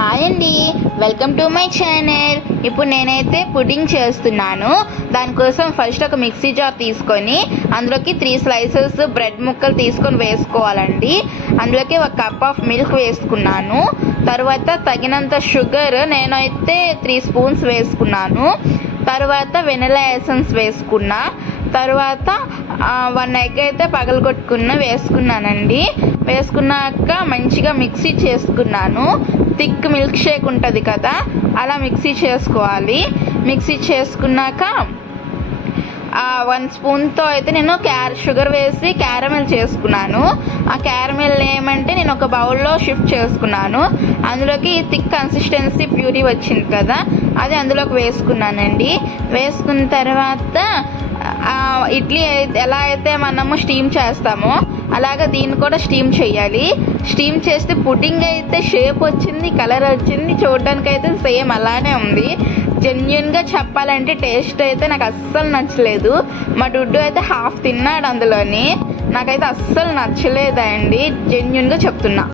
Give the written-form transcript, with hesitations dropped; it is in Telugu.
హాయ్ అండి, వెల్కమ్ టు మై ఛానల్. ఇప్పుడు నేనైతే పుడ్డింగ్ చేస్తున్నాను. దానికోసం ఫస్ట్ ఒక మిక్సీ జార్ తీసుకొని అందులోకి 3 స్లైసెస్ బ్రెడ్ ముక్కలు తీసుకొని వేసుకోవాలండి. అందులోకి ఒక కప్ ఆఫ్ మిల్క్ వేసుకున్నాను. తర్వాత తగినంత షుగర్ నేనైతే 3 స్పూన్స్ వేసుకున్నాను. తర్వాత వెనిలా ఎసెన్స్ వేసుకున్నా. తర్వాత 1 ఎగ్ అయితే పగలగొట్టుకున్న వేసుకున్నానండి. వేసుకున్నాక మంచిగా మిక్సీ చేసుకున్నాను. థిక్ మిల్క్ షేక్ ఉంటుంది కదా, అలా మిక్సీ చేసుకోవాలి. మిక్సీ చేసుకున్నాక 1 స్పూన్తో అయితే నేను షుగర్ వేసి క్యారమెల్ చేసుకున్నాను. ఆ క్యారమెల్ ఏమంటే నేను ఒక బౌల్లో షిఫ్ట్ చేసుకున్నాను. అందులోకి థిక్ కన్సిస్టెన్సీ ప్యూరీ వచ్చింది కదా, అది అందులోకి వేసుకున్నానండి. వేసుకున్న తర్వాత ఇడ్లీ ఎలా అయితే మనము స్టీమ్ చేస్తామో అలాగా దీన్ని కూడా స్టీమ్ చేయాలి. స్టీమ్ చేస్తే పుడ్డింగ్ అయితే షేప్ వచ్చింది, కలర్ వచ్చింది, చూడడానికి అయితే సేమ్ అలానే ఉంది. జెన్యున్గా చెప్పాలంటే టేస్ట్ అయితే నాకు అస్సలు నచ్చలేదు. మా డుడ్డు అయితే హాఫ్ తిన్నాడు అందులోని. నాకైతే అస్సలు నచ్చలేదండి, జెన్యున్గా చెప్తున్నా.